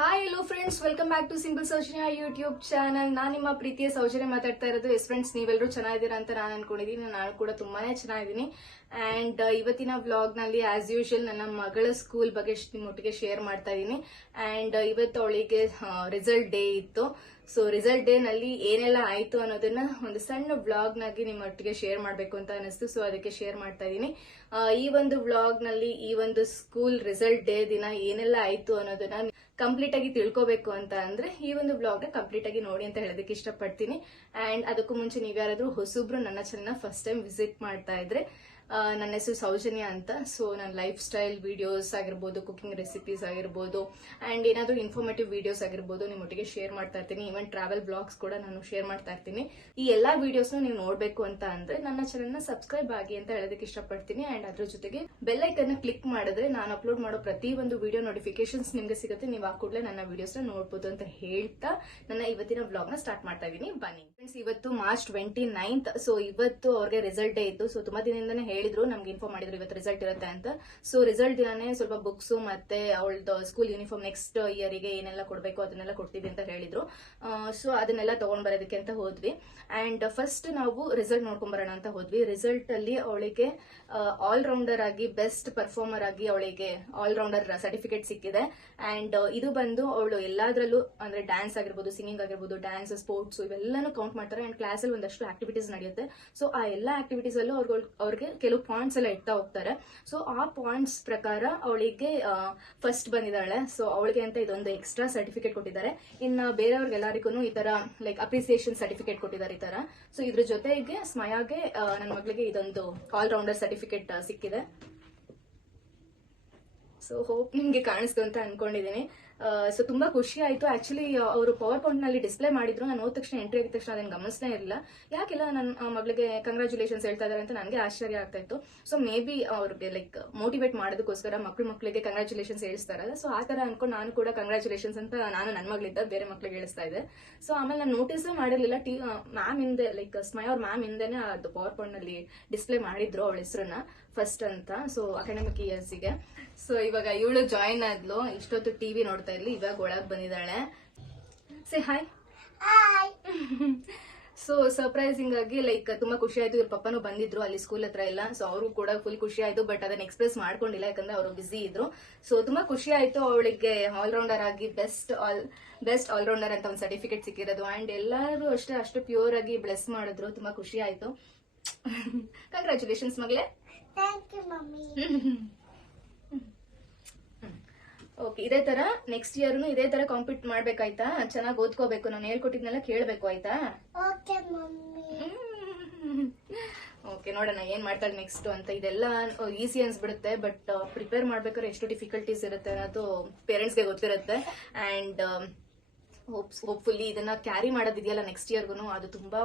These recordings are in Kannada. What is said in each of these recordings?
Hi hello friends, welcome back to simple Soujanya YouTube channel. ನಾನು ನಿಮ್ಮ ಪ್ರೀತಿಯ ಸೌಜನ್ಯ ಮಾತಾಡ್ತಾ ಇರೋದು. ಎಸ್ ಫ್ರೆಂಡ್ಸ್, ನೀವೆಲ್ಲರೂ ಚೆನ್ನಾಗಿದ್ದೀರಾ ಅಂತ ನಾನು ಅನ್ಕೊಂಡಿದ್ದೀನಿ. ನಾನು ಕೂಡ ತುಂಬಾನೇ ಚೆನ್ನಾಗಿದ್ದೀನಿ. ಅಂಡ್ ಇವತ್ತಿನ ವ್ಲಾಗ್ ನಲ್ಲಿ ಆಸ್ ಯೂಶುವಲ್ ನನ್ನ ಮಗಳ ಸ್ಕೂಲ್ ಬಗ್ಗೆ ನಿಮ್ಮೊಟ್ಟಿಗೆ ಶೇರ್ ಮಾಡ್ತಾ ಇದ್ದೀನಿ. ಅಂಡ್ ಇವತ್ತು ಅವಳಿಗೆ ರಿಸಲ್ಟ್ ಡೇ ಇತ್ತು. ಸೊ ರಿಸಲ್ಟ್ ಡೇ ನಲ್ಲಿ ಏನೆಲ್ಲ ಆಯ್ತು ಅನ್ನೋದನ್ನ ಒಂದು ಸಣ್ಣ ವ್ಲಾಗ್ ನಾಗಿ ನಿಮ್ಮೊಟ್ಟಿಗೆ ಶೇರ್ ಮಾಡಬೇಕು ಅಂತ ಅನಿಸ್ತು. ಸೊ ಅದಕ್ಕೆ ಶೇರ್ ಮಾಡ್ತಾ ಇದ್ದೀನಿ. ಈ ಒಂದು ವ್ಲಾಗ್ ನಲ್ಲಿ ಈ ಒಂದು ಸ್ಕೂಲ್ ರಿಸಲ್ಟ್ ಡೇ ದಿನ ಏನೆಲ್ಲ ಆಯ್ತು ಅನ್ನೋದನ್ನ ಕಂಪ್ಲೀಟ್ ಆಗಿ ತಿಳ್ಕೋಬೇಕು ಅಂತ ಅಂದ್ರೆ ಈ ಒಂದು ಬ್ಲಾಗ್ ನ ಕಂಪ್ಲೀಟ್ ಆಗಿ ನೋಡಿ ಅಂತ ಹೇಳೋದಕ್ಕೆ ಇಷ್ಟಪಡ್ತೀನಿ. ಅಂಡ್ ಅದಕ್ಕೂ ಮುಂಚೆ ನೀವ್ಯಾರಾದ್ರೂ ಹೊಸಬ್ರು ನನ್ನ ಚಾನೆಲ್ ಫಸ್ಟ್ ಟೈಮ್ ವಿಸಿಟ್ ಮಾಡ್ತಾ ಇದ್ರೆ, ನನ್ನ ಹೆಸರು ಸೌಜನ್ಯ ಅಂತ. ಸೊ ನನ್ನ ಲೈಫ್ ಸ್ಟೈಲ್ ವಿಡಿಯೋಸ್ ಆಗಿರ್ಬೋದು, ಕುಕಿಂಗ್ ರೆಸಿಪೀಸ್ ಆಗಿರ್ಬೋದು, ಅಂಡ್ ಏನಾದ್ರೂ ಇನ್ಫಾರ್ಮೇಟಿವ್ ವಿಡಿಯೋಸ್ ಆಗಿರ್ಬೋದು ನಿಮ್ಮೊಟ್ಟಿಗೆ ಶೇರ್ ಮಾಡ್ತಾ ಇರ್ತೀನಿ. ಈವನ್ ಟ್ರಾವೆಲ್ ಬ್ಲಾಗ್ಸ್ ಕೂಡ ನಾನು ಶೇರ್ ಮಾಡ್ತಾ ಇರ್ತೀನಿ. ಈ ಎಲ್ಲಾ ವಿಡಿಯೋಸ್ ನೀವು ನೋಡ್ಬೇಕು ಅಂತ ಅಂದ್ರೆ ನನ್ನ ಚಾನೆಲ್ ನ ಸಬ್ಸ್ಕ್ರೈಬ್ ಆಗಿ ಅಂತ ಹೇಳೋದಕ್ಕೆ ಇಷ್ಟಪಡ್ತೀನಿ. ಅಂಡ್ ಅದ್ರ ಜೊತೆಗೆ ಬೆಲ್ ಐಕನ್ ಕ್ಲಿಕ್ ಮಾಡಿದ್ರೆ ನಾನು ಅಪ್ಲೋಡ್ ಮಾಡೋ ಪ್ರತಿ ಒಂದು ವಿಡಿಯೋ ನೋಟಿಫಿಕೇಶನ್ಸ್ ನಿಮ್ಗೆ ಸಿಗುತ್ತೆ. ನೀವು ಆ ಕೂಡಲೇ ನನ್ನ ವಿಡಿಯೋಸ್ ನ ನೋಡ್ಬೋದು ಅಂತ ಹೇಳ್ತಾ ನನ್ನ ಇವತ್ತಿನ ಬ್ಲಾಗ್ ನ ಸ್ಟಾರ್ಟ್ ಮಾಡ್ತಾ ಇದೀನಿ. ಬನ್ನಿ ಫ್ರೆಂಡ್ಸ್, ಇವತ್ತು ಮಾರ್ಚ್ 29. ಸೊ ಇವತ್ತು ಅವ್ರಿಗೆ ರಿಸಲ್ಟ್ ಡೇ ಇತ್ತು. ಸೊ ತುಂಬಾ ದಿನದಿಂದನೇ ಹೇಳಿದ್ರು, ನಮ್ಗೆ ಇನ್ಫಾರ್ಮ್ ಮಾಡಿದ್ರು ಇವತ್ತು ರಿಸಲ್ಟ್ ಇರುತ್ತೆ ಅಂತ. ಸೊ ರಿಸಲ್ಟ್ ದಿನಾನೇ ಸ್ವಲ್ಪ ಬುಕ್ಸ್ ಮತ್ತೆ ಅವಳದು ಸ್ಕೂಲ್ ಯೂನಿಫಾರ್ಮ್ ನೆಕ್ಸ್ಟ್ ಇಯರ್ ಗೆ ಏನೆಲ್ಲ ಕೊಡ್ಬೇಕು ಅದನ್ನೆಲ್ಲ ಕೊಡ್ತೀವಿ ಅಂತ ಹೇಳಿದ್ರು. ಸೊ ಅದನ್ನೆಲ್ಲ ತಗೊಂಡ್ ಬರೋದಕ್ಕೆ ಅಂತ ಹೋದ್ವಿ. ಅಂಡ್ ಫಸ್ಟ್ ನಾವು ರಿಸಲ್ಟ್ ನೋಡ್ಕೊಂಡ್ ಬರೋಣ ಅಂತ ಹೋದ್ವಿ. ರಿಸಲ್ಟ್ ಅಲ್ಲಿ ಅವಳಿಗೆ ಆಲ್ ರೌಂಡರ್ ಆಗಿ ಬೆಸ್ಟ್ ಪರ್ಫಾರ್ಮರ್ ಆಗಿ ಅವಳಿಗೆ ಆಲ್ ರೌಂಡರ್ ಸರ್ಟಿಫಿಕೇಟ್ ಸಿಕ್ಕಿದೆ. ಅಂಡ್ ಇದು ಬಂದು ಅವಳು ಎಲ್ಲಾದ್ರಲ್ಲೂ ಅಂದ್ರೆ ಡ್ಯಾನ್ಸ್ ಆಗಿರ್ಬೋದು, ಸಿಂಗಿಂಗ್ ಆಗಿರ್ಬೋದು, ಡ್ಯಾನ್ಸ್, ಸ್ಪೋರ್ಟ್ಸ್ ಇವೆಲ್ಲಾನು ಕೌಂಟ್ ಮಾಡ್ತಾರೆ. ಅಂಡ್ ಕ್ಲಾಸ್ ಅಲ್ಲಿ ಒಂದಷ್ಟು ಆಕ್ಟಿವಿಟೀಸ್ ನಡೆಯುತ್ತೆ. ಸೊ ಆ ಎಲ್ಲಾ ಆಕ್ಟಿವಿಟೀಸ್ ಅಲ್ಲೂ ಅವ್ರಿಗೆ ಕೆಲವು ಪಾಯಿಂಟ್ಸ್ ಎಲ್ಲ ಇಡ್ತಾ ಹೋಗ್ತಾರೆ. ಸೊ ಆ ಪಾಯಿಂಟ್ಸ್ ಪ್ರಕಾರ ಅವಳಿಗೆ ಫಸ್ಟ್ ಬಂದಿದ್ದಾಳೆ. ಸೊ ಅವಳಿಗೆ ಅಂತ ಇದೊಂದು ಎಕ್ಸ್ಟ್ರಾ ಸರ್ಟಿಫಿಕೇಟ್ ಕೊಟ್ಟಿದ್ದಾರೆ. ಇನ್ನು ಬೇರೆಯವ್ರಿಗೆಲ್ಲರಿಗೂ ಈ ತರ ಲೈಕ್ ಅಪ್ರಿಸಿಯೇಷನ್ ಸರ್ಟಿಫಿಕೇಟ್ ಕೊಟ್ಟಿದ್ದಾರೆ ಈ ತರ. ಸೊ ಇದ್ರ ಜೊತೆಗೆ ಸ್ಮಯಾಗೆ ನನ್ನ ಮಗಳಿಗೆ ಇದೊಂದು ಆಲ್ ರೌಂಡರ್ ಸರ್ಟಿಫಿಕೇಟ್ ಸಿಕ್ಕಿದೆ. ಸೊ ಹೋಪ್ ನಿಮ್ಗೆ ಕಾಣಿಸ್ತು ಅಂತ ಅನ್ಕೊಂಡಿದೀನಿ. ಸೊ ತುಂಬಾ ಖುಷಿ ಆಯ್ತು. ಆಕ್ಚುಲಿ ಅವರು ಪವರ್ ಪಾಯಿಂಟ್ ನಲ್ಲಿ ಡಿಸ್ಪ್ಲೇ ಮಾಡಿದ್ರು. ನಾನು ಹೋದ ತಕ್ಷಣ ಎಂಟ್ರಿ ಆಗಿದ ತಕ್ಷಣ ಅದನ್ನ ಗಮನಿಸಲೇ ಇರಲಿಲ್ಲ. ಯಾಕೆಲ್ಲ ನನ್ನ ಮಗಳಿಗೆ ಕಂಗ್ರಾಚುಲೇಷನ್ಸ್ ಹೇಳ್ತಾ ಇದಾರೆ ಅಂತ ನನಗೆ ಆಶ್ಚರ್ಯ ಆಗ್ತಾ ಇತ್ತು. ಸೊ ಮೇ ಬಿ ಅವ್ರಿಗೆ ಲೈಕ್ ಮೋಟಿವೇಟ್ ಮಾಡೋದಕ್ಕೋಸ್ಕರ ಮಕ್ಕಳಿಗೆ ಕಂಗ್ರಾಚುಲೇಷನ್ಸ್ ಹೇಳಿಸ್ತಾರಲ್ಲ, ಸೊ ಆ ತರ ಅನ್ಕೊಂಡು ನಾನು ಕೂಡ ಕಂಗ್ರಾಚುಲೇಷನ್ಸ್ ಅಂತ ನಾನು ನನ್ನ ಮಗಳಿದ್ದ ಬೇರೆ ಮಕ್ಳಿಗೆ ಹೇಳಿಸ್ತಾ ಇದ್ದೆ. ಸೊ ಆಮೇಲೆ ನಾನು ನೋಟಿಸೇ ಮಾಡಿರ್ಲಿಲ್ಲ. ಮ್ಯಾಮ್ ಹಿಂದೆ ಲೈಕ್ ಸ್ಮಯ ಅವ್ರ ಮ್ಯಾಮ್ ಹಿಂದೆನೆ ಅದು ಪವರ್ ಪಾಯಿಂಟ್ ನಲ್ಲಿ ಡಿಸ್ಪ್ಲೇ ಮಾಡಿದ್ರು ಅವಳ ಹೆಸರನ್ನ ಫಸ್ಟ್ ಅಂತ. ಸೊ ಅಕಾಡೆಮಿಕ್ ಇಯರ್ಸ್ ಗೆ. ಸೊ ಇವಾಗ ಇವಳು ಜಾಯಿನ್ ಆದ್ಲು. ಇಷ್ಟೊತ್ತು ಟಿವಿ ನೋಡ್ತಾ ಇರ್ಲಿ, ಇವಾಗ ಒಳಗ್ ಬಂದಿದ್ದಾಳೆ. Say hi. ಸೊ ಸರ್ಪ್ರೈಸಿಂಗ್ ಆಗಿ ಲೈಕ್ ತುಂಬಾ ಖುಷಿ ಆಯ್ತು. ಇವ್ರ ಪಪ್ಪನೂ ಬಂದಿದ್ರು ಅಲ್ಲಿ ಸ್ಕೂಲ್ ಹತ್ರ ಎಲ್ಲ. ಸೊ ಅವರು ಕೂಡ ಫುಲ್ ಖುಷಿ ಆಯ್ತು. ಬಟ್ ಅದನ್ನ ಎಕ್ಸ್ಪ್ರೆಸ್ ಮಾಡ್ಕೊಂಡಿಲ್ಲ, ಯಾಕಂದ್ರೆ ಅವರು ಬಿಸಿ ಇದ್ರು. ಸೊ ತುಂಬಾ ಖುಷಿ ಆಯ್ತು ಅವಳಿಗೆ ಆಲ್ ರೌಂಡರ್ ಆಗಿ ಬೆಸ್ಟ್ ಆಲ್ ರೌಂಡರ್ ಅಂತ ಒಂದು ಸರ್ಟಿಫಿಕೇಟ್ ಸಿಕ್ಕಿರೋದು. ಅಂಡ್ ಎಲ್ಲರೂ ಅಷ್ಟು ಪ್ಯೂರ್ ಆಗಿ ಬ್ಲೆಸ್ ಮಾಡಿದ್ರು. ತುಂಬಾ ಖುಷಿ ಆಯ್ತು. ಕಂಗ್ರಾಚುಲೇಷನ್ಸ್ ಮಗಳೇ. ಓಕೆ, ಇದೇ ತರ ನೆಕ್ಸ್ಟ್ ಇಯರ್ನು ಇದೇ ತರ ಕಾಂಪೀಟ್ ಮಾಡ್ಬೇಕಾಯ್ತಾ? ಚೆನ್ನಾಗಿ ಓದ್ಕೋಬೇಕು. ನಾನು ಹೇಳ್ಕೊಟ್ಟಿದ್ನೆಲ್ಲ ಕೇಳ್ಬೇಕು, ಆಯ್ತಾ? ಓಕೆ, ನೋಡೋಣ ಏನ್ ಮಾಡ್ತಾಳೆ ನೆಕ್ಸ್ಟ್ ಅಂತ. ಇದೆಲ್ಲ ಈಸಿ ಅನ್ಸ್ಬಿಡುತ್ತೆ, ಬಟ್ ಪ್ರಿಪೇರ್ ಮಾಡ್ಬೇಕಾದ್ರೆ ಎಷ್ಟು ಡಿಫಿಕಲ್ಟೀಸ್ ಇರುತ್ತೆ ಅನ್ನೋದು ಪೇರೆಂಟ್ಸ್ಗೆ ಗೊತ್ತಿರುತ್ತೆ. ಅಂಡ್ ಹೋಪ್ಫುಲಿ ಇದನ್ನ ಕ್ಯಾರಿ ಮಾಡೋದಿದೆಯಲ್ಲ ನೆಕ್ಸ್ಟ್ ಇಯರ್ಗು, ಅದು ತುಂಬಾ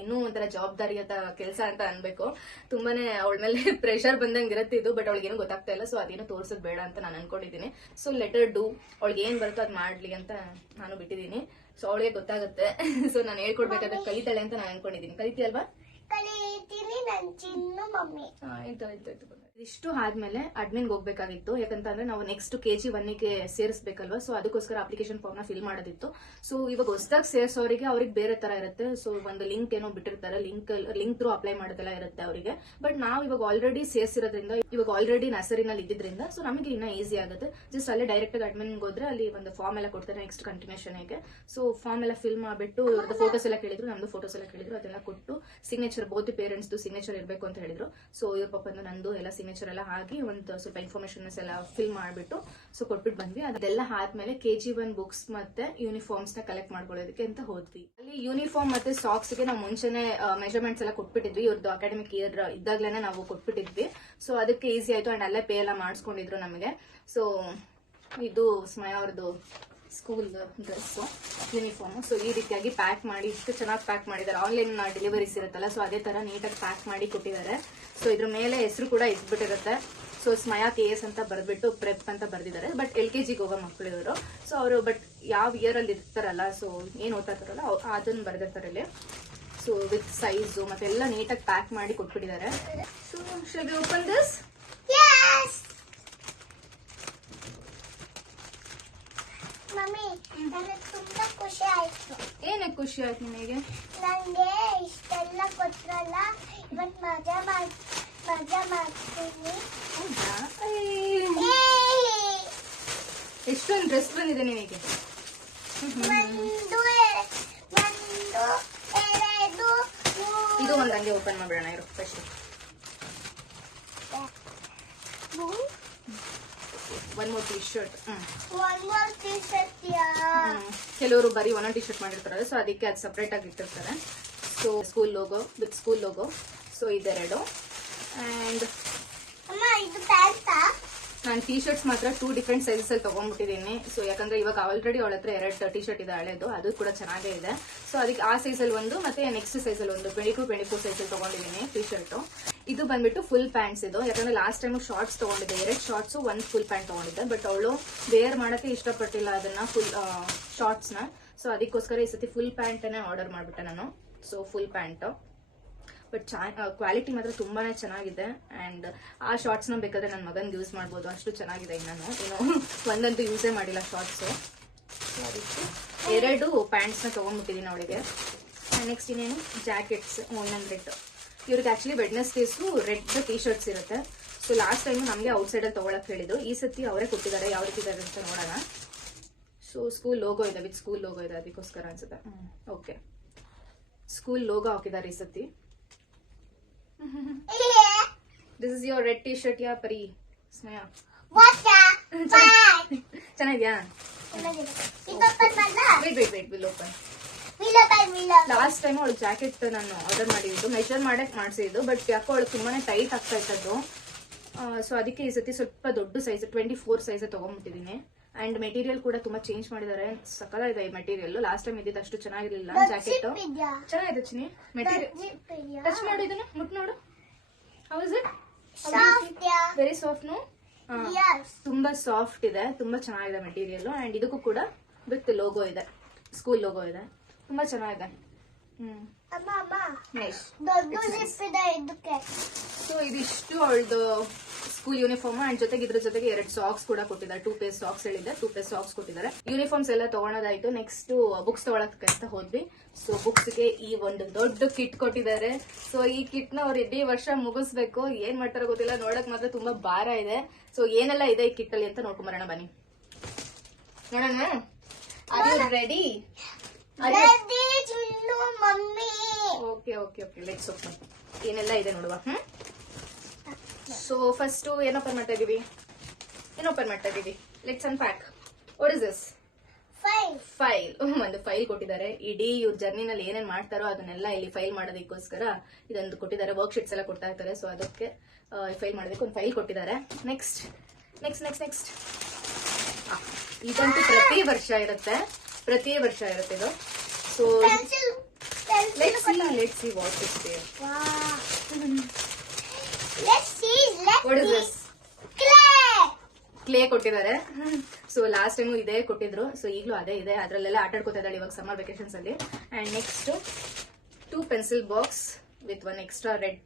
ಇನ್ನೂ ಒಂಥರ ಜವಾಬ್ದಾರಿಯತ ಕೆಲಸ ಅಂತ ಅನ್ಬೇಕು. ತುಂಬಾನೇ ಅವಳ ಮೇಲೆ ಪ್ರೆಷರ್ ಬಂದಂಗೆ ಇರುತ್ತೆ ಇದು. ಬಟ್ ಅವಳಿಗೇನು ಗೊತ್ತಾಗ್ತಾ ಇಲ್ಲ. ಸೊ ಅದೇನು ತೋರ್ಸೋದ್ ಬೇಡ ಅಂತ ನಾನು ಅನ್ಕೊಂಡಿದ್ದೀನಿ. ಸೊ ಲೆಟರ್ ಡೂ, ಅವಳಿಗೆ ಏನ್ ಬರುತ್ತೋ ಅದ್ ಮಾಡ್ಲಿ ಅಂತ ನಾನು ಬಿಟ್ಟಿದ್ದೀನಿ. ಸೊ ಅವಳಿಗೆ ಗೊತ್ತಾಗುತ್ತೆ. ಸೊ ನಾನು ಹೇಳ್ಕೊಡ್ಬೇಕಾದ್ರೆ ಕಲಿತಾಳೆ ಅಂತ ನಾನು ಅನ್ಕೊಂಡಿದ್ದೀನಿ. ಕಲಿತೀಯಲ್ವಾ? ಇಷ್ಟು ಆದ್ಮೇಲೆ ಅಡ್ಮಿನ್ ಹೋಗ್ಬೇಕಾಗಿತ್ತು. ಯಾಕಂತಂದ್ರೆ ನಾವು ನೆಕ್ಸ್ಟ್ KG 1 ಗೆ ಸೇರಿಸಬೇಕಲ್ವಾ. ಸೊ ಅದಕ್ಕೋಸ್ಕರ ಅಪ್ಲಿಕೇಶನ್ ಫಾರ್ಮ್ ನ ಫಿಲ್ ಮಾಡೋದಿತ್ತು. ಸೊ ಇವಾಗ ಹೊಸದಾಗಿ ಸೇರಿಸೋರಿಗೆ ಅವ್ರಿಗೆ ಬೇರೆ ತರ ಇರುತ್ತೆ. ಸೊ ಒಂದು ಲಿಂಕ್ ಏನೋ ಬಿಟ್ಟಿರ್ತಾರೆ, ಲಿಂಕ್ ಥ್ರೂ ಅಪ್ಲೈ ಮಾಡೋದೆಲ್ಲ ಇರುತ್ತೆ ಅವರಿಗೆ. ಬಟ್ ನಾವು ಇವಾಗ ಆಲ್ರೆಡಿ ಸೇರಿಸಿರೋದ್ರಿಂದ, ಇವಾಗ ಆಲ್ರೆಡಿ ನರ್ಸರಿನಲ್ಲಿ ಇದ್ದಿದ್ರಿಂದ ಸೊ ನಮಗೆ ಇನ್ನ ಈಸಿ ಆಗುತ್ತೆ. ಜಸ್ಟ್ ಅಲ್ಲೇ ಡೈರೆಕ್ಟ್ ಆಗಿ ಅಡ್ಮಿನ್ ಹೋದ್ರೆ ಅಲ್ಲಿ ಒಂದು ಫಾರ್ಮ್ ಎಲ್ಲ ಕೊಡ್ತಾರೆ ನೆಕ್ಸ್ಟ್ ಕಂಟಿನ್ಯೂಷನ್ ಗೆ. ಸೊ ಫಾರ್ಮ್ ಎಲ್ಲ ಫಿಲ್ ಮಾಡ್ಬಿಟ್ಟು ಇವ್ರದ್ದು ಫೋಟೋಸ್ ಎಲ್ಲ ಕೇಳಿದ್ರು, ನಮ್ದು ಫೋಟೋಸ್ ಎಲ್ಲ ಕೇಳಿದ್ರು. ಅದೆಲ್ಲ ಕೊಟ್ಟು ಸಿಗ್ನೇಚರ್, ಬೋತ್ ಪೇರೆಂಟ್ಸ್ ಸಿಗ್ನೇಚರ್ ಇರಬೇಕು ಅಂತ ಹೇಳಿದ್ರು. ಸೊ ಇವ್ರ ಪಪ್ಪಂದು ನಂದು ಎಲ್ಲ ಸಿಗ್ನೇಚರ್ ಎಲ್ಲ ಹಾಕಿ ಒಂದು ಸ್ವಲ್ಪ ಇನ್ಫಾರ್ಮೇಶನ್ಸ್ ಎಲ್ಲ ಫಿಲ್ ಮಾಡ್ಬಿಟ್ಟು ಸೊ ಕೊಟ್ಬಿಟ್ಟು ಬಂದ್ವಿ. ಅದೆಲ್ಲ ಆದ್ಮೇಲೆ KG 1 ಬುಕ್ಸ್ ಮತ್ತೆ ಯೂನಿಫಾರ್ಮ್ಸ್ ನ ಕಲೆಕ್ಟ್ ಮಾಡ್ಕೊಳ್ಳೋದಕ್ಕೆ ಅಂತ ಹೋದ್ವಿ. ಅಲ್ಲಿ ಯೂನಿಫಾರ್ಮ್ ಮತ್ತೆ ಸಾಕ್ಸ್ ಗೆ ನಾವು ಮುಂಚೆನೆ ಮೆಜರ್ಮೆಂಟ್ಸ್ ಎಲ್ಲ ಕೊಟ್ಬಿಟ್ಟಿದ್ವಿ. ಇವ್ರದ್ದು ಅಕಾಡೆಮಿಕ್ ಇಯರ್ ಇದ್ದಾಗ್ಲೇನೆ ನಾವು ಕೊಟ್ಬಿಟ್ಟಿದ್ವಿ. ಸೊ ಅದಕ್ಕೆ ಈಸಿ ಆಯ್ತು. ಅಂಡ್ ಅಲ್ಲೇ ಪೇ ಎಲ್ಲ ಮಾಡಿಸ್ಕೊಂಡಿದ್ರು ನಮಗೆ. ಸೊ ಇದು ಸ್ಮಯ ಅವ್ರದ್ದು ಸ್ಕೂಲ್ ಡ್ರೆಸ್ ಯೂನಿಫಾರ್ಮ್. ಸೊ ಈ ರೀತಿಯಾಗಿ ಪ್ಯಾಕ್ ಮಾಡಿ ಇಷ್ಟು ಚೆನ್ನಾಗಿ ಪ್ಯಾಕ್ ಮಾಡಿದ್ದಾರೆ. ಆನ್ಲೈನ್ ಡೆಲಿವರೀಸ್ ಇರುತ್ತಲ್ಲ, ಸೊ ಅದೇ ತರ ನೀಟಾಗಿ ಪ್ಯಾಕ್ ಮಾಡಿ ಕೊಟ್ಟಿದ್ದಾರೆ. ಸೊ ಇದ್ರ ಮೇಲೆ ಹೆಸರು ಕೂಡ ಇದ್ಬಿಟ್ಟಿರುತ್ತೆ. ಸೊ ಸ್ಮಯ KS ಅಂತ ಬರ್ಬಿಟ್ಟು ಪ್ರೆಪ್ ಅಂತ ಬರ್ದಿದ್ದಾರೆ. ಬಟ್ LKG ಹೋಗೋ ಮಕ್ಕಳು ಇವರು. ಸೊ ಅವರು ಬಟ್ ಯಾವ ಇಯರ್ ಅಲ್ಲಿ ಇರ್ತಾರಲ್ಲ, ಸೊ ಏನ್ ಓದ್ತಾ ಇರ್ತಾರಲ್ಲ ಅದನ್ನ ಬರ್ದಿರ್ತಾರೆ ಇಲ್ಲಿ. ಸೊ ವಿತ್ ಸೈಜು ಮತ್ತೆ ಎಲ್ಲ ನೀಟಾಗಿ ಪ್ಯಾಕ್ ಮಾಡಿ ಕೊಟ್ಬಿಟ್ಟಿದ್ದಾರೆ. So shall we open this? Mummy ನನಗೆ ತುಂಬಾ ಖುಷಿ ಆಯ್ತು. ಏನಕ್ಕೆ ಖುಷಿ ಆಯ್ತು ನಿಮಗೆ? ನನಗೆ ಇಷ್ಟೆಲ್ಲ ಕೊಟ್ರಲ್ಲ, ಇವತ್ತು ಮಜಾ ಮಾಡ್ತೀನಿ. ಹೌದಾ? ಎಷ್ಟೊಂದು ಡ್ರೆಸ್ ಬಂದಿದೆ ನಿನಗೆ. ಇದು ಒಂದು ಹಂಗೆ ಓಪನ್ ಮಾಡ್ಬಿಡೋಣ ಇರೋ first. One more T shirt. ಕೆಲವರು ಬರೀ ಒಂದೊಂದು ಟಿ ಶರ್ಟ್ ಮಾಡಿರ್ತಾರೆ, ಸೊ ಅದಕ್ಕೆ ಅದು ಸಪ್ರೇಟ್ ಆಗಿ ಇಟ್ಟಿರ್ತಾರೆ. So school logo with school logo. So ಇದೆರಡು. ಅಂಡ್ ನಾನು ಟಿ ಶರ್ಟ್ಸ್ ಮಾತ್ರ 2 ಡಿಫ್ರೆಂಟ್ ಸೈಜಸ್ ಅಲ್ಲಿ ತಗೊಂಡ್ಬಿಟ್ಟಿದ್ದೀನಿ. ಸೊ ಯಾಕಂದ್ರೆ ಇವಾಗ ಆಲ್ರೆಡಿ ಅವಳ ಹತ್ರ 2 ಟಿ ಶರ್ಟ್ ಇದೆ ಹಳೆದು, ಅದು ಕೂಡ ಚೆನ್ನಾಗೇ ಇದೆ. ಸೊ ಅದಕ್ಕೆ ಆ ಸೈಜ್ ಅಲ್ಲಿ ಒಂದು ಮತ್ತೆ ನೆಕ್ಸ್ಟ್ ಸೈಜ್ ಅಲ್ಲಿ ಒಂದು 22-24 ಸೈಜ್ ಅಲ್ಲಿ ತಗೊಂಡಿದ್ದೀನಿ ಟಿ ಶರ್ಟ್. ಇದು ಬಂದ್ಬಿಟ್ಟು ಫುಲ್ ಪ್ಯಾಂಟ್ಸ್ ಇದು. ಯಾಕಂದ್ರೆ ಲಾಸ್ಟ್ ಟೈಮ್ ಶಾರ್ಟ್ಸ್ ತಗೊಂಡಿದ್ದೆ, 2 ಶಾರ್ಟ್ಸ್ 1 ಫುಲ್ ಪ್ಯಾಂಟ್ ತಗೊಂಡಿದ್ದೆ. ಬಟ್ ಅವಳು ವೇರ್ ಮಾಡಕ್ಕೆ ಇಷ್ಟಪಟ್ಟಿಲ್ಲ ಅದನ್ನ ಫುಲ್ ಶಾರ್ಟ್ಸ್ ನ. ಸೊ ಅದಕ್ಕೋಸ್ಕರ ಈ ಸತಿ ಫುಲ್ ಪ್ಯಾಂಟ್ ಆರ್ಡರ್ ಮಾಡ್ಬಿಟ್ಟೆ ನಾನು. So full pant, but quality ಮಾತ್ರ ತುಂಬಾನೇ ಚೆನ್ನಾಗಿದೆ. ಅಂಡ್ ಆ ಶಾರ್ಟ್ಸ್ ನ ಬೇಕಾದ್ರೆ ನನ್ನ ಮಗನ್ಗೆ ಯೂಸ್ ಮಾಡ್ಬೋದು, ಅಷ್ಟು ಚೆನ್ನಾಗಿದೆ. ಇನ್ನು ಒಂದಂತೂ ಯೂಸೇ ಮಾಡಿಲ್ಲ ಶಾರ್ಟ್ಸ್. ಅದಕ್ಕೆ 2 ಪ್ಯಾಂಟ್ಸ್ ನ ತಗೊಂಡ್ಬಿಟ್ಟಿದ್ದೀನಿ ಅವಳಿಗೆ. ನೆಕ್ಸ್ಟ್ ಇನ್ನೇನು ಜಾಕೆಟ್ಸ್. ಇನ್ನೊಂದು ರೆಡ್. ಇವ್ರಿಗೆ ಆಕ್ಚುಲಿ ವೆಡ್ನೆಸ್ಡೇಸ್ಗೂ ರೆಡ್ ಟಿ ಶರ್ಟ್ಸ್ ಇರುತ್ತೆ. ಸೊ ಲಾಸ್ಟ್ ಟೈಮ್ ನಮಗೆ ಔಟ್ಸೈಡ್ ಅಲ್ಲಿ ತಗೊಳಕ್ ಹೇಳಿದ್ರು, ಈ ಸತಿ ಅವರೇ ಕೊಟ್ಟಿದ್ದಾರೆ. ಯಾವ ರೀತಿ ಇದೆ ಅಂತ ನೋಡೋಣ. ಸೊ ಸ್ಕೂಲ್ ಲೋಗೋ ಇದೆ, ವಿತ್ ಸ್ಕೂಲ್ ಲೋಗೋ ಇದೆ, ಅದಕ್ಕೋಸ್ಕರ ಅನ್ಸುತ್ತೆ. ಓಕೆ, ಸ್ಕೂಲ್ ಲೋಗೋ ಹಾಕಿದ್ದಾರೆ ಈ ಸತಿ. This is your red t-shirt, yeah, Pari. Smaya. ಚೆನ್ನಾಗಿದ್ಯಾ? wait, will open. Last time ಅವಳು ಜಾಕೆಟ್ ನಾನು ಆರ್ಡರ್ ಮಾಡಿದ್ದು, ಮೆಜರ್ ಮಾಡಕ್ ಮಾಡಿಸಿದ್ದು. ಬಟ್ ಯಾಕೋ ಅವಳು ತುಂಬಾನೇ ಟೈಟ್ ಆಗ್ತಾ ಇತ್ತದ್ದು. ಸೊ ಅದಕ್ಕೆ ಈ ಸತಿ ಸ್ವಲ್ಪ ದೊಡ್ಡ ಸೈಜ್ 24 ಸೈಜ್ ತಗೊಂಡ್ಬಿಟ್ಟಿದ್ದೀನಿ. ಅಂಡ್ ಮೆಟೀರಿಯಲ್ ಕೂಡ ತುಂಬಾ ಚೇಂಜ್ ಮಾಡಿದ್ದಾರೆ, ಸಕಲಾಗಿದೆ ಈ ಮೆಟೀರಿಯಲ್. ಲಾಸ್ಟ್ ಟೈಮ್ ಇದ್ದಿದ್ದು ಅಷ್ಟು ಚೆನ್ನಾಗಿರ್ಲಿಲ್ಲ ಜಾಕೆಟ್. ಚೆನ್ನಾಗಿದೆ ಚಿನಿ ಮೆಟೀರಿಯಲ್. ಟಚ್ ಮಾಡು, ಇದನ್ನ ಮುಟ್ ನೋಡು. How is it? Very soft. No, ತುಂಬಾ ಸಾಫ್ಟ್ ಇದೆ, ತುಂಬಾ ಚೆನ್ನಾಗಿದೆ ಮೆಟೀರಿಯಲ್. ಅಂಡ್ ಇದಕ್ಕೂ ಕೂಡ ವಿತ್ ಲೋಗೋ ಇದೆ, ಸ್ಕೂಲ್ ಲೋಗೋ ಇದೆ, ತುಂಬಾ ಚೆನ್ನಾಗಿದೆ. ಸೊ ಇದಿಷ್ಟು ಅವಳದು ಸ್ಕೂಲ್ ಯೂನಿಫಾರ್ಮ್. ಅಂಡ್ ಜೊತೆಗೆ ಇದ್ರ ಜೊತೆಗೆ 2 ಸಾಕ್ಸ್ ಕೂಡ ಕೊಟ್ಟಿದ್ದಾರೆ. 2 ಪೇರ್ ಸಾಕ್ಸ್ ಹೇಳಿದ್ದೆ, 2 ಪೇರ್ ಸಾಕ್ಸ್ ಕೊಟ್ಟಿದ್ದಾರೆ. ಯೂನಿಫಾರ್ಮ್ಸ್ ಎಲ್ಲ ತಗೊಳೋದಾಯ್ತು. ನೆಕ್ಸ್ಟ್ ಬುಕ್ಸ್ ತಗೊಳಕ್ಕೆ ಅಂತ ಹೋದ್ವಿ. ಸೊ ಬುಕ್ಸ್ ಗೆ ಈ ಒಂದು ದೊಡ್ಡ ಕಿಟ್ ಕೊಟ್ಟಿದ್ದಾರೆ. ಸೊ ಈ ಕಿಟ್ ನ ಅವ್ರು ಇಡೀ ವರ್ಷ ಮುಗಿಸ್ಬೇಕು. ಏನ್ ಮಾಡ್ತಾರೋ ಗೊತ್ತಿಲ್ಲ, ನೋಡಕ್ ಮಾತ್ರ ತುಂಬಾ ಭಾರ ಇದೆ. ಸೊ ಏನೆಲ್ಲ ಇದೆ ಈ ಕಿಟ್ ಅಲ್ಲಿ ಅಂತ ನೋಡ್ಕೊಂಬರೋಣ ಬನ್ನಿ. ನೋಡೋಣ. ರೆಡಿ? Okay, let's open. ಏನೆಲ್ಲ ಇದೆ ನೋಡುವ. ಸೊ ಫಸ್ಟ್ ಏನ್ ಓಪನ್ ಮಾಡ್ತಾ ಇದೀವಿ? Let's unpack. What is this? File. ಒಂದು ಫೈಲ್ ಕೊಟ್ಟಿದ್ದಾರೆ. ಇಡೀ ಇವ್ರ ಜರ್ನಿನಲ್ಲಿ ಏನೇನ್ ಮಾಡ್ತಾರೋ ಅದನ್ನೆಲ್ಲ ಇಲ್ಲಿ ಫೈಲ್ ಮಾಡೋದಕ್ಕೋಸ್ಕರ ಇದೊಂದು ಕೊಟ್ಟಿದ್ದಾರೆ. ವರ್ಕ್ ಶೀಟ್ಸ್ ಎಲ್ಲ ಕೊಡ್ತಾ ಇರ್ತಾರೆ. ಸೊ ಅದಕ್ಕೆ ಫೈಲ್ ಮಾಡೋದಕ್ಕೆ ಒಂದು ಫೈಲ್ ಕೊಟ್ಟಿದ್ದಾರೆ. ನೆಕ್ಸ್ಟ್ ಇದಂತೂ ಪ್ರತಿ ವರ್ಷ ಇರುತ್ತೆ ಇದು. So let's see what is there. What is this? Clay ಕೊಟ್ಟಿದ್ದಾರೆ. ಸೊ ಲಾಸ್ಟ್ ಟೈಮು ಇದೇ ಕೊಟ್ಟಿದ್ರು. ಸೊ ಈಗಲೂ ಅದೇ ಇದೆ, ಅದ್ರಲ್ಲೆಲ್ಲ ಆಟ ಆಡ್ಕೊತಾ ಇದ್ದಾಳೆ ಇವಾಗ ಸಮ್ಮರ್ ವೆಕೇಶನ್ಸ್ ಅಲ್ಲಿ. And next 2 pencil box with 1 extra red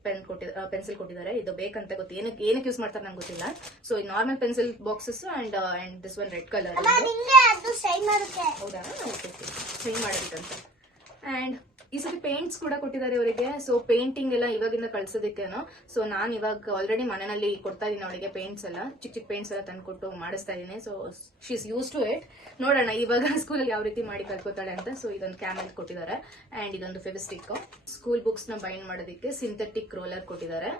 pencil ಕೊಟ್ಟಿದ್ದಾರೆ. ಇದು ಬೇಕಂತ ಗೊತ್ತು, ಏನಕ್ಕೆ ಯೂಸ್ ಮಾಡ್ತಾರೆ ನಂಗೆ ಗೊತ್ತಿಲ್ಲ. ಸೊ ಈ normal pencil boxes and this one red colour. ಹೌದಾ? ಓಕೆ, ಶೈನ್ ಮಾಡೋದಕ್ಕಂತ. ಅಂಡ್ ಈ ಸತಿ ಪೇಂಟ್ಸ್ ಕೂಡ ಕೊಟ್ಟಿದ್ದಾರೆ ಅವರಿಗೆ. ಸೊ ಪೇಂಟಿಂಗ್ ಎಲ್ಲ ಇವಾಗಿಂದ ಕಳ್ಸೋದಕ್ಕೇನು. ಸೊ ನಾನು ಇವಾಗ ಆಲ್ರೆಡಿ ಮನೆಯಲ್ಲಿ ಕೊಡ್ತಾ ಇದೀನಿ ಅವಳಿಗೆ ಪೇಂಟ್ಸ್ ಎಲ್ಲ, ಚಿಕ್ಕ ಪೇಂಟ್ಸ್ ಎಲ್ಲ ತಂದ್ಕೊಟ್ಟು ಮಾಡಿಸ್ತಾ ಇದೀನಿ. So she is used to it. ನೋಡೋಣ ಇವಾಗ ಸ್ಕೂಲಲ್ಲಿ ಯಾವ ರೀತಿ ಮಾಡಿ ಕಲ್ಕೋತಾಳೆ ಅಂತ. ಸೊ ಇದೊಂದು ಕ್ಯಾಮೆಲ್ ಕೊಟ್ಟಿದ್ದಾರೆ. ಅಂಡ್ ಇದೊಂದು ಫೆವಿಸ್ಟಿಕ್. ಸ್ಕೂಲ್ ಬುಕ್ಸ್ ನ ಬೈಂಡ್ ಮಾಡೋದಕ್ಕೆ ಸಿಂಥೆಟಿಕ್ ರೋಲರ್ ಕೊಟ್ಟಿದ್ದಾರೆ.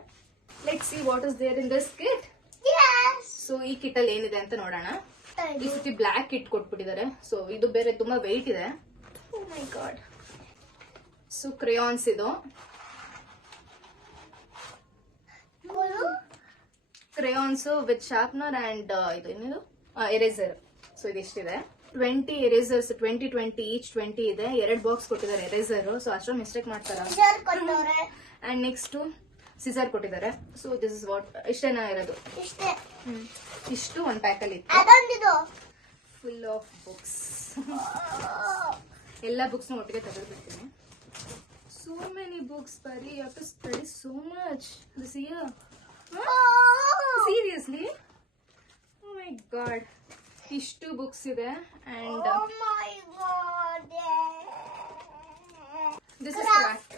Let's see what is there in this kit. So ಈ ಕಿಟ್ ಅಲ್ಲಿ ಏನಿದೆ ಅಂತ ನೋಡೋಣ. ಈ ಸತಿ ಬ್ಲಾಕ್ ಕಿಟ್ ಕೊಟ್ಬಿಟ್ಟಿದ್ದಾರೆ. ಸೊ ಇದು ಬೇರೆ ತುಂಬಾ ವೆಯ್ಟ್ ಇದೆ. Oh my god. So crayons ಇದು. ಕ್ರೇಯಾನ್ಸ್ ವಿತ್ ಶಾರ್ಪ್ನರ್ ಅಂಡ್ ಇದು ಎರೇಸರ್. ಸೊ ಇದಿಷ್ಟಿದೆ. 20 ಎರೇಸರ್ಸ್, 20 ಈಚ್ 20 ಇದೆ. 2 ಬಾಕ್ಸ್ ಕೊಟ್ಟಿದ್ದಾರೆ ಎರೇಸರ್. ಸೊ ಅಷ್ಟೊಂದು ಮಿಸ್ಟೇಕ್ ಮಾಡ್ತಾರ. ಅಂಡ್ ನೆಕ್ಸ್ಟ್ ಸಿಸರ್ ಕೊಟ್ಟಿದ್ದಾರೆ. So this is what. ಇಷ್ಟೇನಾ ಇರೋದು? ಇಷ್ಟು ಒಂದು ಪ್ಯಾಕ್ ಅಲ್ಲಿ ಫುಲ್ ಆಫ್ ಬುಕ್ಸ್. ಎಲ್ಲ ಬುಕ್ಸ್ ಒಟ್ಟಿಗೆ ತೆಗೆದ್ಬಿಡ್ತೀನಿ. So many books, Pari. You have to study so much this year. Seriously? Oh my God. ಇಷ್ಟು ಬುಕ್ಸ್ ಇದೆ and Oh my god. This is craft.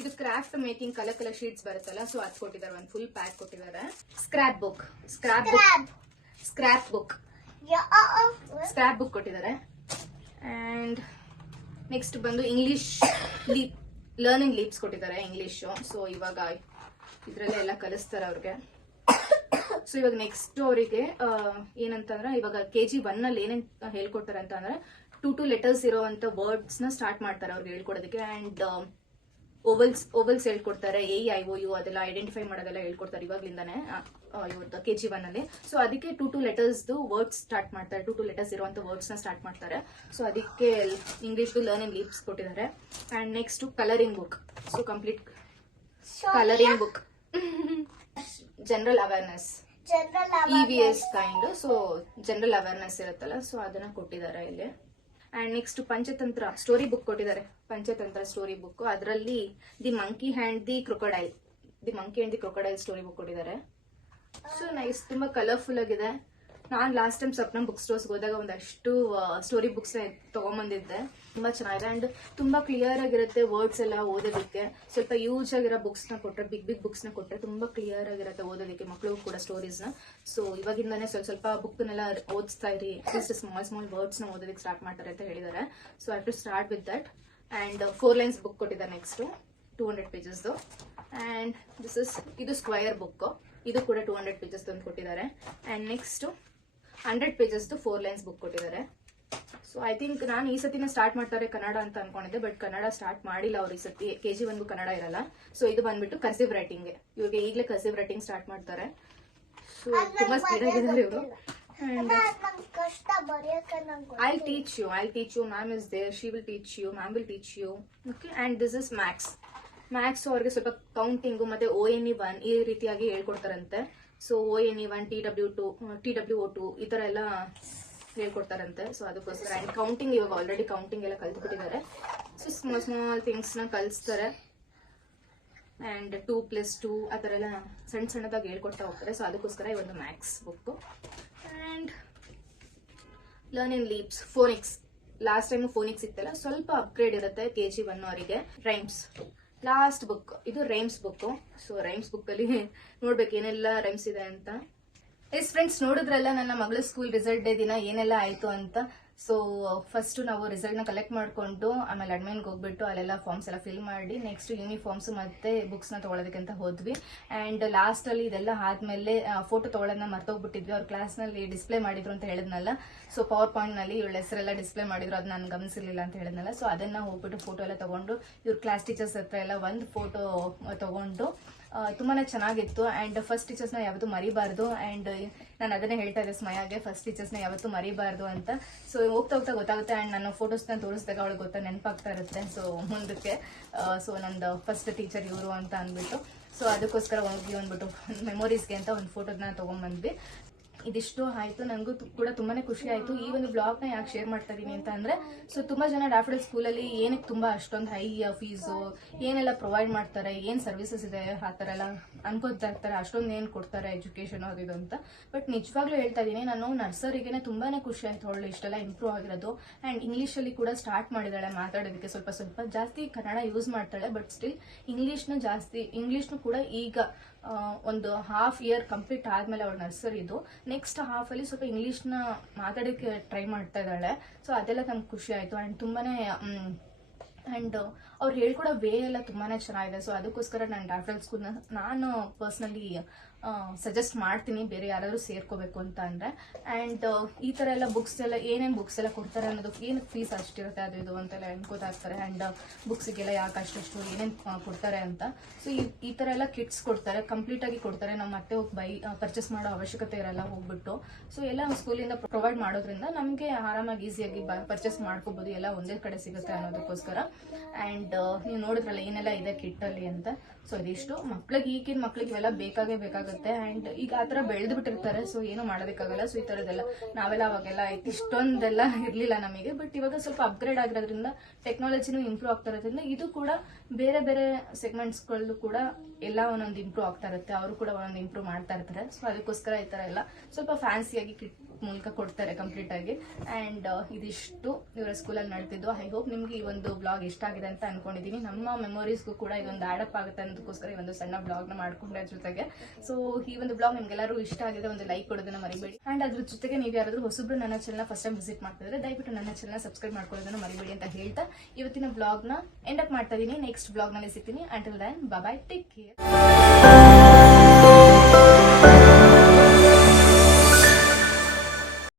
ಇದು ಕ್ರಾಫ್ಟ್ ಮೇಕಿಂಗ್ ಕಲರ್ ಶೀಟ್ಸ್ ಬರುತ್ತಲ್ಲ, ಸೊ ಅದು ಕೊಟ್ಟಿದ್ದಾರೆ. ಒಂದು ಫುಲ್ ಪ್ಯಾಕ್ ಕೊಟ್ಟಿದ್ದಾರೆ. Scrap book Yeah. Scrap book ಕೊಟ್ಟಿದ್ದಾರೆ. ಅಂಡ್ ನೆಕ್ಸ್ಟ್ ಬಂದು ಇಂಗ್ಲಿಷ್ ಲರ್ನಿಂಗ್ ಲೀಪ್ಸ್ ಕೊಟ್ಟಿದ್ದಾರೆ, ಇಂಗ್ಲಿಷ್. ಸೊ ಇವಾಗ ಇದ್ರಲ್ಲೇ ಎಲ್ಲ ಕಲಿಸ್ತಾರೆ ಅವ್ರಿಗೆ. ಸೊ ಇವಾಗ ನೆಕ್ಸ್ಟ್ ಅವರಿಗೆ ಏನಂತಂದ್ರೆ, ಇವಾಗ KG1 ಅಲ್ಲಿ ಏನೇನ್ ಹೇಳ್ಕೊಡ್ತಾರೆ ಅಂತ ಅಂದ್ರೆ 2 ಲೆಟರ್ಸ್ ಇರೋಂತ ವರ್ಡ್ಸ್ ನ ಸ್ಟಾರ್ಟ್ ಮಾಡ್ತಾರೆ ಅವ್ರಿಗೆ ಹೇಳ್ಕೊಡೋದಕ್ಕೆ. ಅಂಡ್ ಓವಲ್ಸ್ ಹೇಳ್ಕೊಡ್ತಾರೆ, AEIOU ಅದೆಲ್ಲ ಐಡೆಂಟಿಫೈ ಮಾಡೋದೆಲ್ಲ ಹೇಳ್ಕೊಡ್ತಾರೆ ಇವಾಗ್ಲಿಂದಾನೆ ಇವ್ರದ್ದು KG1 ಅಲ್ಲಿ. ಸೊ ಅದಕ್ಕೆ 2 ಲೆಟರ್ಸ್ ವರ್ಡ್ಸ್ ಸ್ಟಾರ್ಟ್ ಮಾಡ್ತಾರೆ, 2 ಲೆಟರ್ಸ್ ಇರುವಂತ ವರ್ಡ್ಸ್ ನ ಸ್ಟಾರ್ಟ್ ಮಾಡ್ತಾರೆ. ಸೊ ಅದಕ್ಕೆ ಇಂಗ್ಲಿಷ್ ಲರ್ನಿಂಗ್ ಲೀಪ್ಸ್ ಕೊಟ್ಟಿದ್ದಾರೆ. And next colouring book. So complete colouring book, general awareness, EVS kind. So general awareness ಇರುತ್ತಲ್ಲ, ಸೊ ಅದನ್ನ ಕೊಟ್ಟಿದ್ದಾರೆ ಇಲ್ಲಿ. And next Panchatantra story book ಕೊಟ್ಟಿದ್ದಾರೆ. ಪಂಚತಂತ್ರ ಸ್ಟೋರಿ ಬುಕ್, ಅದರಲ್ಲಿ the monkey and the crocodile story book ಕೊಟ್ಟಿದ್ದಾರೆ. ಸೊ ನೈಸ್, ತುಂಬಾ ಕಲರ್ಫುಲ್ ಆಗಿದೆ. ನಾನ್ ಲಾಸ್ಟ್ ಟೈಮ್ ಸಪ್ನಮ್ ಬುಕ್ ಸ್ಟೋರ್ಸ್ ಹೋದಾಗ ಒಂದಷ್ಟು ಸ್ಟೋರಿ ಬುಕ್ಸ್ ತಗೊಂಬಂದಿದ್ದೆ. ತುಂಬಾ ಚೆನ್ನಾಗಿದೆ ಅಂಡ್ ತುಂಬಾ ಕ್ಲಿಯರ್ ಆಗಿರುತ್ತೆ ವರ್ಡ್ಸ್ ಎಲ್ಲ ಓದೋದಕ್ಕೆ. ಸ್ವಲ್ಪ ಯೂಸ್ ಆಗಿರೋ ಬುಕ್ಸ್ ನ ಕೊಟ್ರೆ, ಬಿಗ್ ಬುಕ್ಸ್ ನ ಕೊಟ್ರೆ ತುಂಬಾ ಕ್ಲಿಯರ್ ಆಗಿರುತ್ತೆ ಓದೋದಕ್ಕೆ, ಮಕ್ಕಳು ಕೂಡ ಸ್ಟೋರೀಸ್ ನ. ಸೊ ಇವಾಗಿಂದಾನೆ ಸ್ವಲ್ಪ ಬುಕ್ ನೆಲ್ಲ ಓದಿಸ್ತಾ ಇರಿ, ಸ್ಮಾಲ್ ವರ್ಡ್ಸ್ ನ ಓದೋದಕ್ಕೆ ಸ್ಟಾರ್ಟ್ ಮಾಡ್ತಾರೆ ಅಂತ ಹೇಳಿದ್ದಾರೆ. So I to start with that. And 4 lines book ಕೊಟ್ಟಿದ್ದಾರೆ ನೆಕ್ಸ್ಟ್ 200 ಪೇಜಸ್. ಅಂಡ್ ಇದು ಸ್ಕ್ವಯರ್ ಬುಕ್, ಇದು ಕೂಡ 200 ಪೇಜಸ್ ತಂದು ಕೊಟ್ಟಿದ್ದಾರೆ. And next 100 pages 4 lines book ಕೊಟ್ಟಿದ್ದಾರೆ. ಸೊ ಐ ಥಿಂಕ್ ನಾನು ಈ ಸತಿನ ಸ್ಟಾರ್ಟ್ ಮಾಡ್ತಾರೆ ಕನ್ನಡ ಅಂತ ಅನ್ಕೊಂಡಿದ್ದೆ, ಬಟ್ ಕನ್ನಡ ಸ್ಟಾರ್ಟ್ ಮಾಡಿಲ್ಲ ಅವ್ರು ಈ ಸತಿ. KG1 ಕನ್ನಡ ಇರಲ್ಲ. ಸೊ ಇದು ಬಂದ್ಬಿಟ್ಟು ಕರ್ಸಿವ್ ರೈಟಿಂಗ್, ಇವಾಗ ಈಗಲೇ ಕರ್ಸಿವ್ ರೈಟಿಂಗ್ ಸ್ಟಾರ್ಟ್ ಮಾಡ್ತಾರೆ. ಸೊ ತುಂಬಾ ಸ್ಪೀಡ್ ಆಗಿದ್ದಾರೆ ಇವರು. I'll teach you. Ma'am is there. She will teach you. Ma'am will teach you. Okay. And this is maths ಅವ್ರಿಗೆ ಸ್ವಲ್ಪ ಕೌಂಟಿಂಗ್ ಮತ್ತೆ ONE1 ಈ ರೀತಿಯಾಗಿ ಹೇಳ್ಕೊಡ್ತಾರಂತೆ. ಸೊ ONE1, TWO2 ಈ ತರ ಎಲ್ಲ ಹೇಳ್ಕೊಡ್ತಾರಂತೆ. ಸೊ ಅದಕ್ಕೋಸ್ಕರ ಅಂಡ್ ಕೌಂಟಿಂಗ್, ಇವಾಗ ಆಲ್ರೆಡಿ ಕೌಂಟಿಂಗ್ ಎಲ್ಲ ಕಲ್ತ್ಬಿಟ್ಟಿದ್ದಾರೆ. ಸೊ ಸ್ಮಾಲ್ ಥಿಂಗ್ಸ್ ನ ಕಲಿಸ್ತಾರೆ. ಅಂಡ್ 2+2 ಆ ತರ ಎಲ್ಲ ಸಣ್ಣದಾಗಿ ಹೇಳ್ಕೊಡ್ತಾ ಹೋಗ್ತಾರೆ. ಸೊ ಅದಕ್ಕೋಸ್ಕರ ಈ ಒಂದು maths book. And learning leaps, phonics. Last time phonics ಇತ್ತಲ್ಲ, ಸ್ವಲ್ಪ ಅಪ್ಗ್ರೇಡ್ ಇರುತ್ತೆ KG1 ಅವರಿಗೆ. ರೈಮ್ಸ್ ಲಾಸ್ಟ್ ಬುಕ್, ಇದು rhymes book. So rhymes book ಅಲ್ಲಿ ನೋಡ್ಬೇಕು ಏನೆಲ್ಲ ರೈಮ್ಸ್ ಇದೆ ಅಂತ. ಎಸ್ ಫ್ರೆಂಡ್ಸ್, ನೋಡಿದ್ರಲ್ಲ ನನ್ನ ಮಗಳ ಸ್ಕೂಲ್ ರಿಸಲ್ಟ್ ಡೇ ದಿನ ಏನೆಲ್ಲ ಆಯ್ತು ಅಂತ. ಸೊ ಫಸ್ಟ್ ನಾವು ರಿಸಲ್ಟ್ ನ ಕಲೆಕ್ಟ್ ಮಾಡ್ಕೊಂಡು ಆಮೇಲೆ ಅಡ್ಮಿನ್ಗೆ ಹೋಗ್ಬಿಟ್ಟು ಅಲ್ಲೆಲ್ಲ ಫಾರ್ಮ್ಸ್ ಎಲ್ಲ ಫಿಲ್ ಮಾಡಿ ನೆಕ್ಸ್ಟ್ ಯೂನಿಫಾರ್ಮ್ಸ್ ಮತ್ತೆ ಬುಕ್ಸ್ ನ ತಗೊಳ್ಳೋದಕ್ಕೆ ಅಂತ ಹೋದ್ವಿ. ಅಂಡ್ ಲಾಸ್ಟ್ ಅಲ್ಲಿ ಇದೆಲ್ಲ ಆದ್ಮೇಲೆ ಫೋಟೋ ತಗೊಳ್ಳೋದನ್ನ ಮರ್ತೋಗ್ಬಿಟ್ಟಿದ್ವಿ. ಅವ್ರ ಕ್ಲಾಸ್ ನಲ್ಲಿ ಡಿಸ್ಪ್ಲೇ ಮಾಡಿದ್ರು ಅಂತ ಹೇಳಿದ್ನಲ್ಲ. ಸೊ ಪವರ್ ಪಾಯಿಂಟ್ ನಲ್ಲಿ ಇವಳ ಹೆಸರೆಲ್ಲ ಡಿಸ್ಪ್ಲೇ ಮಾಡಿದ್ರು, ಅದು ನಾನು ಗಮನಿಸಿರ್ಲಿಲ್ಲ ಅಂತ ಹೇಳಿದ್ನಲ್ಲ. ಸೊ ಅದನ್ನ ಹೋಗ್ಬಿಟ್ಟು ಫೋಟೋ ಎಲ್ಲ ತಗೊಂಡು ಇವ್ರ ಕ್ಲಾಸ್ ಟೀಚರ್ಸ್ ಹತ್ರ ಎಲ್ಲ ಒಂದು ಫೋಟೋ ತಗೊಂಡು ತುಂಬಾನೇ ಚೆನ್ನಾಗಿತ್ತು. ಅಂಡ್ ಫಸ್ಟ್ ಟೀಚರ್ಸ್ ನ ಯಾವತ್ತೂ ಮರಿಬಾರ್ದು. ಅಂಡ್ ನಾನು ಅದನ್ನೇ ಹೇಳ್ತಾ ಇದ್ದೆ ಸ್ಮಯಾಗೆ, ಫಸ್ಟ್ ಟೀಚರ್ಸ್ ನ ಯಾವತ್ತೂ ಮರಿಬಾರ್ದು ಅಂತ. ಸೊ ಹೋಗ್ತಾ ಗೊತ್ತಾಗುತ್ತೆ. ಅಂಡ್ ನನ್ನ ಫೋಟೋಸ್ ನ ತೋರಿಸಿದಾಗ ಅವಳಿಗೆ ನೆನಪಾಗ್ತಾ ಇರುತ್ತೆ. ಸೊ ಮುಂದಕ್ಕೆ ಸೊ ನಂದು ಫಸ್ಟ್ ಟೀಚರ್ ಇವರು ಅಂತ ಅಂದ್ಬಿಟ್ಟು, ಸೊ ಅದಕ್ಕೋಸ್ಕರ ಹೋಗಿ ಅಂದ್ಬಿಟ್ಟು ಮೆಮೊರೀಸ್ಗೆ ಅಂತ ಒಂದು ಫೋಟೋನ ತಗೊಂಡ್ಬಂದ್ವಿ. ಇದಿಷ್ಟು ಆಯ್ತು. ನನಗೂ ಕೂಡ ತುಂಬಾನೇ ಖುಷಿ ಆಯ್ತು. ಈ ಒಂದು ಬ್ಲಾಗ್ ನ ಯಾಕೆ ಶೇರ್ ಮಾಡ್ತಾ ಇದೀನಿ ಅಂತ ಅಂದ್ರೆ, ಸೊ ತುಂಬಾ ಜನ ಡ್ಯಾಫೋಡಿಲ್ ಸ್ಕೂಲಲ್ಲಿ ಏನಕ್ಕೆ ತುಂಬಾ ಅಷ್ಟೊಂದು ಹೈ ಫೀಸು ಏನೆಲ್ಲ ಪ್ರೊವೈಡ್ ಮಾಡ್ತಾರೆ, ಏನ್ ಸರ್ವಿಸಸ್ ಇದೆ ಆ ತರ ಎಲ್ಲ ಅನ್ಕೋತಾ ಇರ್ತಾರೆ, ಅಷ್ಟೊಂದು ಏನ್ ಕೊಡ್ತಾರೆ ಎಜುಕೇಶನ್ ಅದು ಅಂತ. ಬಟ್ ನಿಜವಾಗ್ಲೂ ಹೇಳ್ತಾ ಇದೀನಿ, ನಾನು ನರ್ಸರಿಗೆನೆ ತುಂಬಾನೇ ಖುಷಿ ಆಯ್ತು ಅವಳು ಇಷ್ಟೆಲ್ಲ ಇಂಪ್ರೂವ್ ಆಗಿರೋದು. ಅಂಡ್ ಇಂಗ್ಲಿಷ್ ಅಲ್ಲಿ ಕೂಡ ಸ್ಟಾರ್ಟ್ ಮಾಡಿದಾಳೆ ಮಾತಾಡೋದಕ್ಕೆ, ಸ್ವಲ್ಪ ಜಾಸ್ತಿ ಕನ್ನಡ ಯೂಸ್ ಮಾಡ್ತಾಳೆ, ಬಟ್ ಸ್ಟಿಲ್ ಇಂಗ್ಲಿಷ್ನು ಕೂಡ ಈಗ ಒಂದು ಹಾಫ್ ಇಯರ್ ಕಂಪ್ಲೀಟ್ ಆದ್ಮೇಲೆ ಅವಳು ನರ್ಸರಿದು ನೆಕ್ಸ್ಟ್ ಹಾಫ್ ಅಲ್ಲಿ ಸ್ವಲ್ಪ ಇಂಗ್ಲಿಷ್ ನ ಮಾತಾಡೋಕೆ ಟ್ರೈ ಮಾಡ್ತಾ ಇದ್ದಾಳೆ. ಸೊ ಅದೆಲ್ಲ ನಮ್ಗೆ ಖುಷಿ ಆಯ್ತು. ಅಂಡ್ ತುಂಬಾನೇ ಅಂಡ್ ಅವ್ರು ಹೇಳ್ಕೊಡೋ ವೇ ಎಲ್ಲ ತುಂಬಾನೇ ಚೆನ್ನಾಗಿದೆ. ಸೊ ಅದಕ್ಕೋಸ್ಕರ ನಾನು ಡ್ಯಾಫೋಡಿಲ್ ಸ್ಕೂಲ್ನ ನಾನು ಪರ್ಸನಲಿ ಸಜೆಸ್ಟ್ ಮಾಡ್ತೀನಿ, ಬೇರೆ ಯಾರಾದ್ರೂ ಸೇರ್ಕೋಬೇಕು ಅಂತ ಅಂದ್ರೆ. ಅಂಡ್ ಈ ತರ ಎಲ್ಲ ಬುಕ್ಸ್ ಎಲ್ಲ ಏನೇನ್ ಬುಕ್ಸ್ ಎಲ್ಲ ಕೊಡ್ತಾರೆ ಅನ್ನೋದು, ಏನಕ್ಕೆ ಫೀಸ್ ಅಷ್ಟಿರುತ್ತೆ ಅದು ಇದು ಅಂತೆಲ್ಲ ಅನ್ಕೋತಾ ಇರ್ತಾರೆ. ಅಂಡ್ ಬುಕ್ಸ್ಗೆಲ್ಲ ಯಾಕೆ ಅಷ್ಟು ಏನೇನ್ ಕೊಡ್ತಾರೆ ಅಂತ. ಸೊ ಈ ತರ ಎಲ್ಲ ಕಿಟ್ಸ್ ಕೊಡ್ತಾರೆ, ಕಂಪ್ಲೀಟ್ ಆಗಿ ಕೊಡ್ತಾರೆ. ನಾವು ಮತ್ತೆ ಹೋಗಿ ಪರ್ಚೇಸ್ ಮಾಡೋ ಅವಶ್ಯಕತೆ ಇರಲ್ಲ ಹೋಗ್ಬಿಟ್ಟು. ಸೊ ಎಲ್ಲ ಸ್ಕೂಲಿಂದ ಪ್ರೊವೈಡ್ ಮಾಡೋದ್ರಿಂದ ನಮ್ಗೆ ಆರಾಮಾಗಿ ಈಸಿಯಾಗಿ ಪರ್ಚೇಸ್ ಮಾಡ್ಕೋಬಹುದು, ಎಲ್ಲ ಒಂದೇ ಕಡೆ ಸಿಗುತ್ತೆ ಅನ್ನೋದಕ್ಕೋಸ್ಕರ. ಅಂಡ್ ನೀವು ನೋಡಿದ್ರಲ್ಲ ಏನೆಲ್ಲ ಇದೆ ಕಿಟ್ ಅಲ್ಲಿ ಅಂತ. ಸೊ ಇದಿಷ್ಟು ಮಕ್ಳಿಗೆ, ಈಗಿನ ಮಕ್ಳಿಗೆ ಇವೆಲ್ಲ ಬೇಕಾಗುತ್ತೆ. ಆಗುತ್ತೆ. ಅಂಡ್ ಈಗ ಆ ತರ ಬೆಳೆದು ಬಿಟ್ಟಿರ್ತಾರೆ, ಸೊ ಏನು ಮಾಡೋದಕ್ಕಾಗಲ್ಲ. ಸೊ ಈ ತರದೆಲ್ಲ ನಾವೆಲ್ಲ ಅವಾಗೆಲ್ಲ ಇಷ್ಟೊಂದೆಲ್ಲ ಇರ್ಲಿಲ್ಲ ನಮಗೆ. ಬಟ್ ಇವಾಗ ಸ್ವಲ್ಪ ಅಪ್ಗ್ರೇಡ್ ಆಗಿರೋದ್ರಿಂದ ಟೆಕ್ನಾಲಜಿನೂ ಇಂಪ್ರೂವ್ ಆಗ್ತಾ ಇರೋದ್ರಿಂದ ಇದು ಕೂಡ ಬೇರೆ ಬೇರೆ ಸೆಗ್ಮೆಂಟ್ಸ್ ಗಳು ಕೂಡ ಎಲ್ಲ ಒಂದೊಂದು ಇಂಪ್ರೂವ್ ಆಗ್ತಾ ಇರುತ್ತೆ. ಅವರು ಕೂಡ ಒಂದೊಂದು ಇಂಪ್ರೂವ್ ಮಾಡ್ತಾ ಇರ್ತಾರೆ. ಸೊ ಅದಕ್ಕೋಸ್ಕರ ಈ ತರ ಎಲ್ಲ ಸ್ವಲ್ಪ ಫ್ಯಾನ್ಸಿಯಾಗಿ ಕಿಟ್ ಮೂಲಕ ಕೊಡ್ತಾರೆ ಕಂಪ್ಲೀಟ್ ಆಗಿ. ಅಂಡ್ ಇದಿಷ್ಟು ಇವರ ಸ್ಕೂಲಲ್ಲಿ ನಡೆದಿದ್ದು. ಐ ಹೋಪ್ ನಿಮ್ಗೆ ಈ ಒಂದು ಬ್ಲಾಗ್ ಇಷ್ಟ ಆಗಿದೆ ಅಂತ ಅನ್ಕೊಂಡಿದೀನಿ. ನಮ್ಮ ಮೆಮೊರೀಸ್ಗೂ ಕೂಡ ಇದೊಂದು ಆಡಪ್ ಆಗುತ್ತೆ ಅನ್ನೋದಕ್ಕೋಸ್ಕರ ಈ ಒಂದು ಸಣ್ಣ ಬ್ಲಾಗ್ ನ ಮಾಡ್ಕೊಂಡ್ರೆ ಜೊತೆಗೆ. ಸೊ ಈ ಒಂದು ಬ್ಲಾಗ್ ನಿಮ್ಗೆಲ್ಲರೂ ಇಷ್ಟ ಆಗಿದೆ, ಒಂದು ಲೈಕ್ ಕೊಡೋದನ್ನ ಮರಿಬೇಡಿ. ಅಂಡ್ ಅದ್ರ ಜೊತೆಗೆ ನೀವು ಯಾರಾದ್ರೂ ಹೊಸಬ್ರು ನನ್ನ ಚಾನಲ್ ಫಸ್ಟ್ ಟೈಮ್ ವಿಸಿಟ್ ಮಾಡ್ತಿದ್ರೆ ದಯವಿಟ್ಟು ನನ್ನ ಚಾನಲ್ ಸಬ್ಸ್ಕ್ರೈಬ್ ಮಾಡ್ಕೊಳ್ಳೋದನ್ನ ಮರಿಬೇಡಿ ಅಂತ ಹೇಳ್ತಾ ಇವತ್ತಿನ ಬ್ಲಾಗ್ ನ ಎಂಡ್ ಅಪ್ ಮಾಡ್ತಾ ಇದೀನಿ. ನೆಕ್ಸ್ಟ್ ಬ್ಲಾಗ್ ನಲ್ಲಿ ಸಿಗ್ತೀನಿ. Until then bye bye, take care.